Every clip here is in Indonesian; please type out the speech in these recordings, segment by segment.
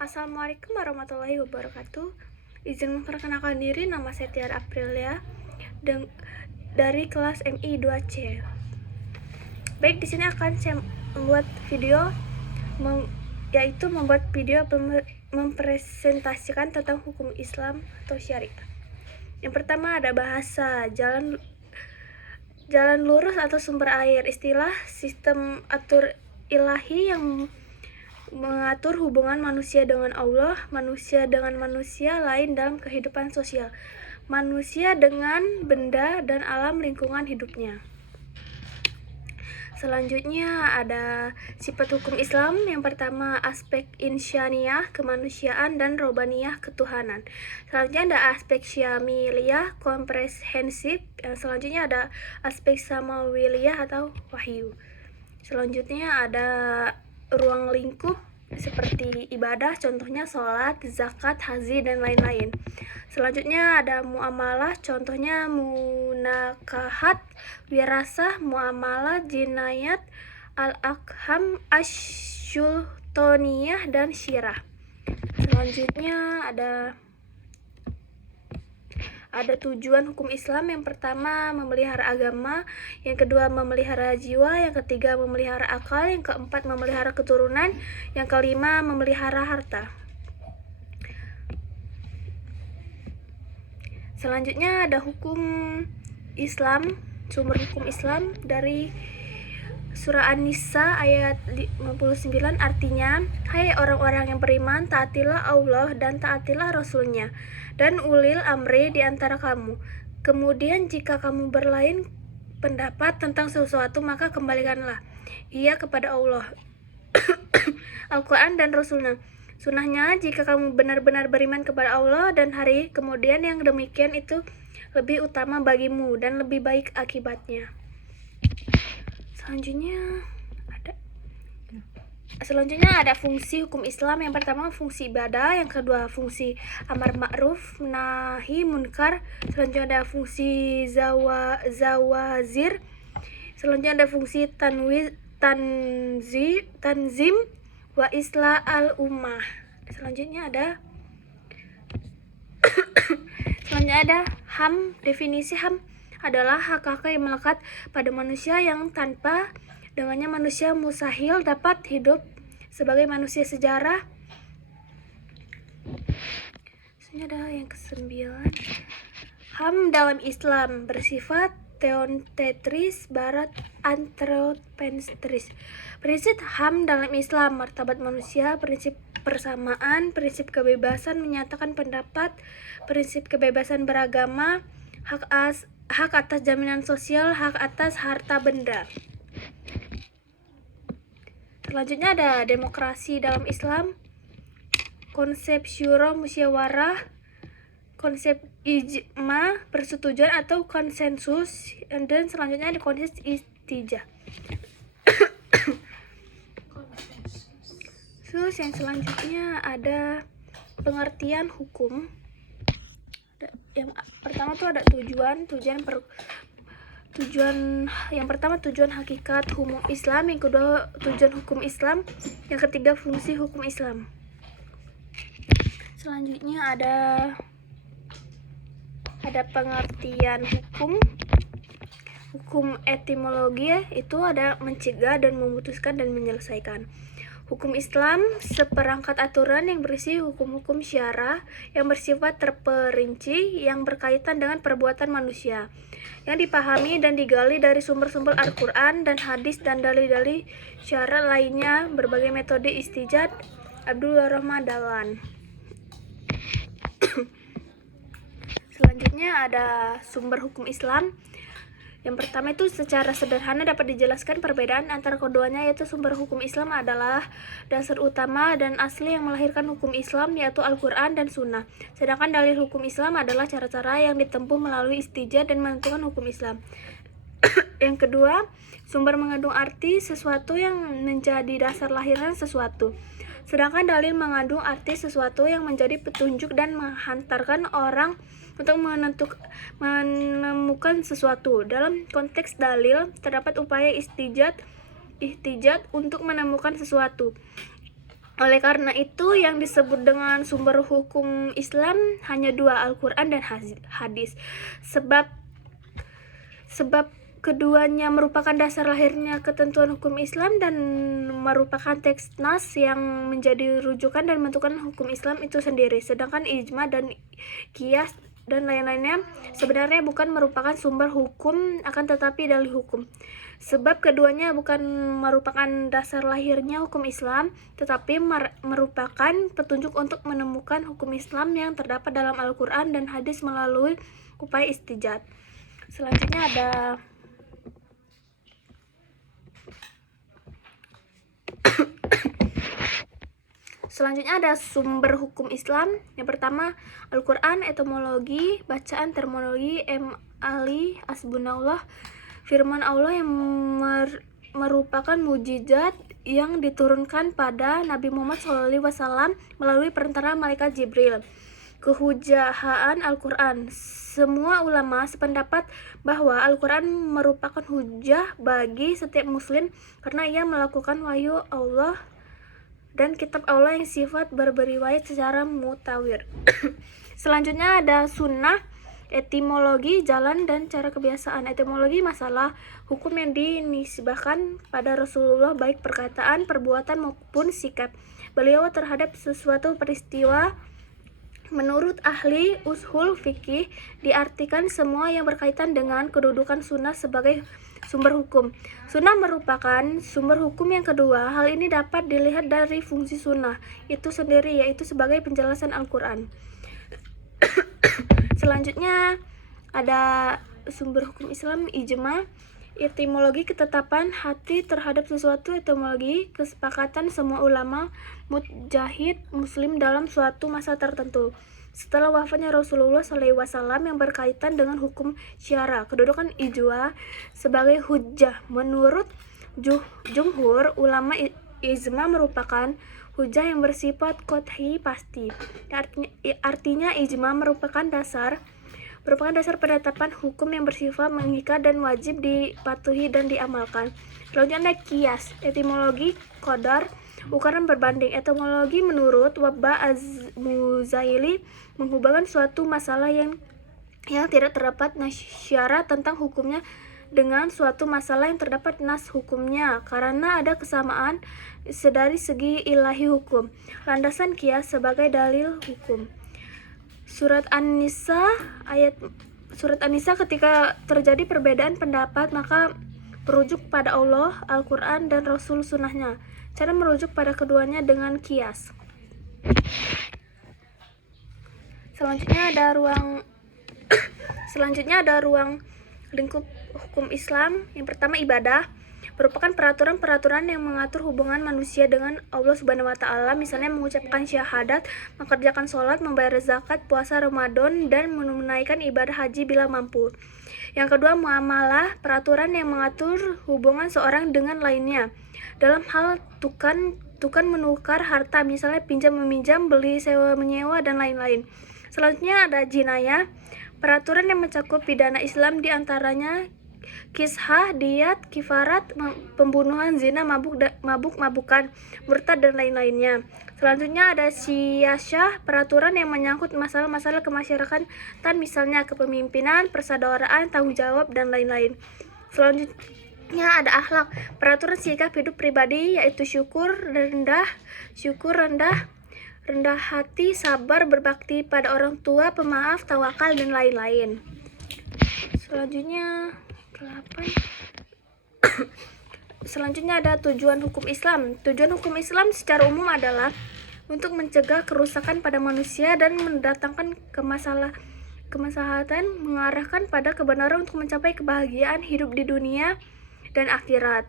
Assalamualaikum warahmatullahi wabarakatuh. Izin memperkenalkan diri, nama saya Tiara Aprilia dari kelas MI 2C. Baik, di sini akan saya membuat video yaitu membuat video mempresentasikan tentang hukum Islam atau syariah. Yang pertama ada bahasa, jalan lurus atau sumber air, istilah sistem atur ilahi yang mengatur hubungan manusia dengan Allah, manusia dengan manusia lain dalam kehidupan sosial, manusia dengan benda dan alam lingkungan hidupnya. Selanjutnya ada sifat hukum Islam. Yang pertama aspek insaniyah, kemanusiaan, dan robaniyah, ketuhanan. Selanjutnya ada aspek syamiliyah, komprehensif. Selanjutnya ada aspek samawiliyah atau wahyu. Selanjutnya ada ruang lingkup seperti ibadah, contohnya sholat, zakat, haji, dan lain-lain. Selanjutnya ada muamalah, contohnya munakahat, wirasah, muamalah, jinayat, al-akham, asyultoniyah, dan syirah. Selanjutnya ada tujuan hukum Islam. Yang pertama memelihara agama, yang kedua memelihara jiwa, yang ketiga memelihara akal, yang keempat memelihara keturunan, yang kelima memelihara harta. Selanjutnya ada hukum Islam, sumber hukum Islam dari Surah An-Nisa ayat 59, artinya, hai orang-orang yang beriman, taatilah Allah dan taatilah Rasulnya dan ulil amri di antara kamu. Kemudian jika kamu berlain pendapat tentang sesuatu, maka kembalikanlah ia kepada Allah, Al-Quran dan Rasulnya, sunnahnya. Jika kamu benar-benar beriman kepada Allah dan hari kemudian, yang demikian itu lebih utama bagimu dan lebih baik akibatnya. Selanjutnya ada fungsi hukum Islam. Yang pertama fungsi ibadah, yang kedua fungsi amar ma'ruf nahi munkar, selanjutnya ada fungsi zawazir, selanjutnya ada fungsi tanzim wa islah al ummah. Selanjutnya ada HAM. Definisi HAM adalah hak-hak yang melekat pada manusia yang tanpa dengannya manusia mustahil dapat hidup sebagai manusia sejarah. Selanjutnya ada yang ke-9. HAM dalam Islam bersifat teontetris, barat antropentris. Prinsip HAM dalam Islam: martabat manusia, prinsip persamaan, prinsip kebebasan menyatakan pendapat, prinsip kebebasan beragama, hak atas jaminan sosial, hak atas harta benda. Selanjutnya ada demokrasi dalam Islam, konsep syuro musyawarah, konsep ijma persetujuan atau konsensus, dan selanjutnya ada konsep istijah. Terus yang selanjutnya ada pengertian hukum. Yang pertama tuh ada yang pertama tujuan hakikat hukum Islam, yang kedua tujuan hukum Islam, yang ketiga fungsi hukum Islam. Selanjutnya ada pengertian hukum etimologi, itu ada mencegah dan memutuskan dan menyelesaikan. Hukum Islam seperangkat aturan yang berisi hukum-hukum syara yang bersifat terperinci yang berkaitan dengan perbuatan manusia, yang dipahami dan digali dari sumber-sumber Al-Quran dan hadis dan dalil-dalil syara lainnya, berbagai metode istijad. Abdul Rahman Dahlan. Selanjutnya ada sumber hukum Islam. Yang pertama itu secara sederhana dapat dijelaskan perbedaan antara keduanya, yaitu sumber hukum Islam adalah dasar utama dan asli yang melahirkan hukum Islam, yaitu Al-Quran dan Sunnah. Sedangkan dalil hukum Islam adalah cara-cara yang ditempuh melalui istijad dan menentukan hukum Islam. Yang kedua, sumber mengandung arti sesuatu yang menjadi dasar lahiran sesuatu. Sedangkan dalil mengandung arti sesuatu yang menjadi petunjuk dan menghantarkan orang untuk menemukan sesuatu. Dalam konteks dalil terdapat upaya istijad untuk menemukan sesuatu. Oleh karena itu, yang disebut dengan sumber hukum Islam hanya dua, Al-Quran dan hadis. Sebab keduanya merupakan dasar lahirnya ketentuan hukum Islam dan merupakan teks nas yang menjadi rujukan dan menentukan hukum Islam itu sendiri. Sedangkan ijma dan qiyas dan lain-lainnya sebenarnya bukan merupakan sumber hukum, akan tetapi dalil hukum. Sebab keduanya bukan merupakan dasar lahirnya hukum Islam, tetapi merupakan petunjuk untuk menemukan hukum Islam yang terdapat dalam Al-Quran dan hadis melalui upaya istijad. Selanjutnya ada sumber hukum Islam. Yang pertama, Al-Quran, etimologi, bacaan, terminologi, Ali, asbunallah, firman Allah yang merupakan mujizat yang diturunkan pada Nabi Muhammad SAW melalui perantara malaikat Jibril. Kehujahan Al-Quran. Semua ulama sependapat bahwa Al-Quran merupakan hujah bagi setiap muslim karena ia melakukan wahyu Allah dan kitab Allah yang sifat berberiwayat secara mutawir. Selanjutnya ada sunnah, etimologi, jalan dan cara kebiasaan. Etimologi, masalah hukum yang dinisbahkan pada Rasulullah baik perkataan, perbuatan maupun sikap beliau terhadap sesuatu peristiwa. Menurut ahli ushul fikih, diartikan semua yang berkaitan dengan kedudukan sunnah sebagai sumber hukum. Sunnah merupakan sumber hukum yang kedua. Hal ini dapat dilihat dari fungsi sunnah itu sendiri, yaitu sebagai penjelasan Al-Quran. Selanjutnya ada sumber hukum Islam, ijma, etimologi, ketetapan hati terhadap sesuatu. Etimologi, kesepakatan semua ulama mujtahid muslim dalam suatu masa tertentu setelah wafatnya Rasulullah SAW yang berkaitan dengan hukum syara. Kedudukan ijma sebagai hujjah. Menurut jumhur ulama, ijma merupakan hujjah yang bersifat qat'i, pasti. Artinya ijma merupakan dasar penetapan hukum yang bersifat mengikat dan wajib dipatuhi dan diamalkan. Selanjutnya ada qiyas, etimologi, qadar, ukuran berbanding. Etimologi menurut Wahba Az-Muzaili menghubungkan suatu masalah yang tidak terdapat nas syara tentang hukumnya dengan suatu masalah yang terdapat nas hukumnya karena ada kesamaan dari segi ilahi hukum. Landasan qiyas sebagai dalil hukum. Surat An-Nisa ketika terjadi perbedaan pendapat maka merujuk pada Allah, Al-Quran dan Rasul sunnahnya. Cara merujuk pada keduanya dengan qiyas. Selanjutnya ada ruang lingkup hukum Islam. Yang pertama, ibadah merupakan peraturan-peraturan yang mengatur hubungan manusia dengan Allah Subhanahu wa taala, misalnya mengucapkan syahadat, mengerjakan sholat, membayar zakat, puasa Ramadan, dan menunaikan ibadah haji bila mampu. Yang kedua, muamalah, peraturan yang mengatur hubungan seorang dengan lainnya dalam hal tukar menukar harta, misalnya pinjam meminjam, beli sewa menyewa, dan lain-lain. Selanjutnya ada jinayah, peraturan yang mencakup pidana Islam, diantaranya kisah, diat, kifarat, pembunuhan, zina, mabuk-mabukan, murtad, dan lain-lainnya. Selanjutnya ada siyasyah, peraturan yang menyangkut masalah-masalah kemasyarakatan, misalnya kepemimpinan, persaudaraan, tanggung jawab, dan lain-lain. Selanjutnya ada akhlak, peraturan sikap hidup pribadi, yaitu syukur rendah hati, sabar, berbakti pada orang tua, pemaaf, tawakal, dan lain-lain. Selanjutnya ada tujuan hukum Islam. Tujuan hukum Islam secara umum adalah untuk mencegah kerusakan pada manusia dan mendatangkan kemaslahatan, mengarahkan pada kebenaran untuk mencapai kebahagiaan hidup di dunia dan akhirat.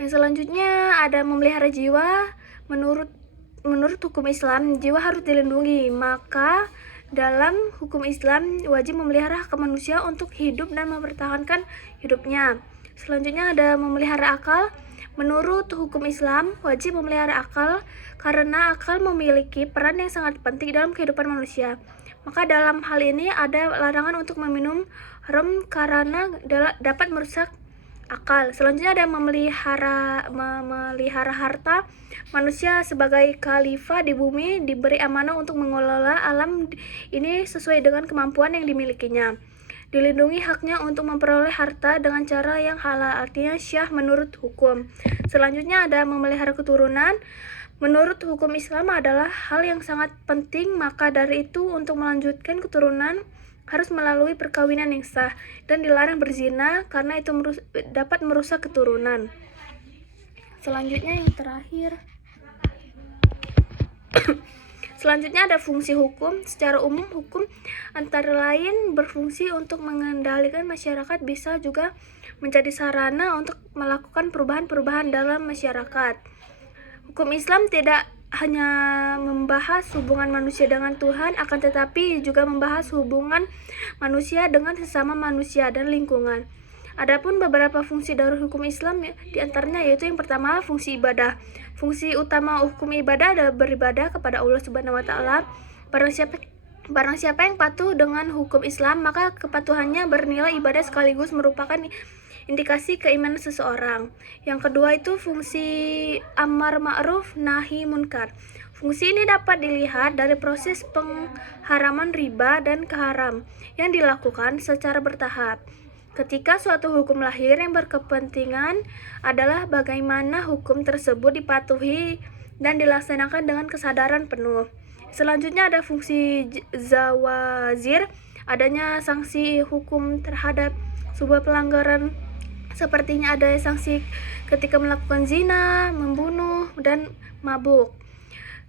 Yang selanjutnya ada memelihara jiwa. Menurut hukum Islam, jiwa harus dilindungi. Maka dalam hukum Islam wajib memelihara hak manusia untuk hidup dan mempertahankan hidupnya. Selanjutnya ada memelihara akal. Menurut hukum Islam, wajib memelihara akal karena akal memiliki peran yang sangat penting dalam kehidupan manusia. Maka dalam hal ini ada larangan untuk meminum rum karena dapat merusak akal. Selanjutnya ada memelihara harta. Manusia sebagai khalifah di bumi diberi amanah untuk mengelola alam ini sesuai dengan kemampuan yang dimilikinya. Dilindungi haknya untuk memperoleh harta dengan cara yang halal, artinya syah menurut hukum. Selanjutnya ada memelihara keturunan. Menurut hukum Islam adalah hal yang sangat penting, maka dari itu untuk melanjutkan keturunan harus melalui perkawinan yang sah dan dilarang berzina karena itu dapat merusak keturunan. Selanjutnya yang terakhir. Selanjutnya ada fungsi hukum. Secara umum hukum antara lain berfungsi untuk mengendalikan masyarakat, bisa juga menjadi sarana untuk melakukan perubahan-perubahan dalam masyarakat. Hukum Islam tidak hanya membahas hubungan manusia dengan Tuhan, akan tetapi juga membahas hubungan manusia dengan sesama manusia dan lingkungan. Adapun beberapa fungsi dari hukum Islam diantaranya yaitu yang pertama fungsi ibadah. Fungsi utama hukum ibadah adalah beribadah kepada Allah Subhanahu wa taala. Barang siapa yang patuh dengan hukum Islam, maka kepatuhannya bernilai ibadah sekaligus merupakan indikasi keimanan seseorang. Yang kedua itu fungsi amar ma'ruf nahi munkar. Fungsi ini dapat dilihat dari proses pengharaman riba dan keharam yang dilakukan secara bertahap. Ketika suatu hukum lahir, yang berkepentingan adalah bagaimana hukum tersebut dipatuhi dan dilaksanakan dengan kesadaran penuh. Selanjutnya ada fungsi zawazir, adanya sanksi hukum terhadap sebuah pelanggaran, sepertinya ada sanksi ketika melakukan zina, membunuh, dan mabuk.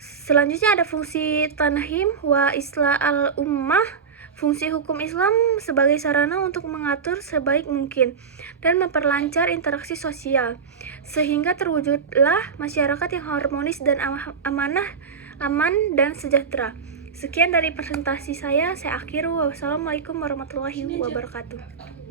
Selanjutnya ada fungsi tanhim wa islah al-ummah. Fungsi hukum Islam sebagai sarana untuk mengatur sebaik mungkin dan memperlancar interaksi sosial, sehingga terwujudlah masyarakat yang harmonis dan aman dan sejahtera. Sekian dari presentasi saya akhiri. Wassalamualaikum warahmatullahi wabarakatuh.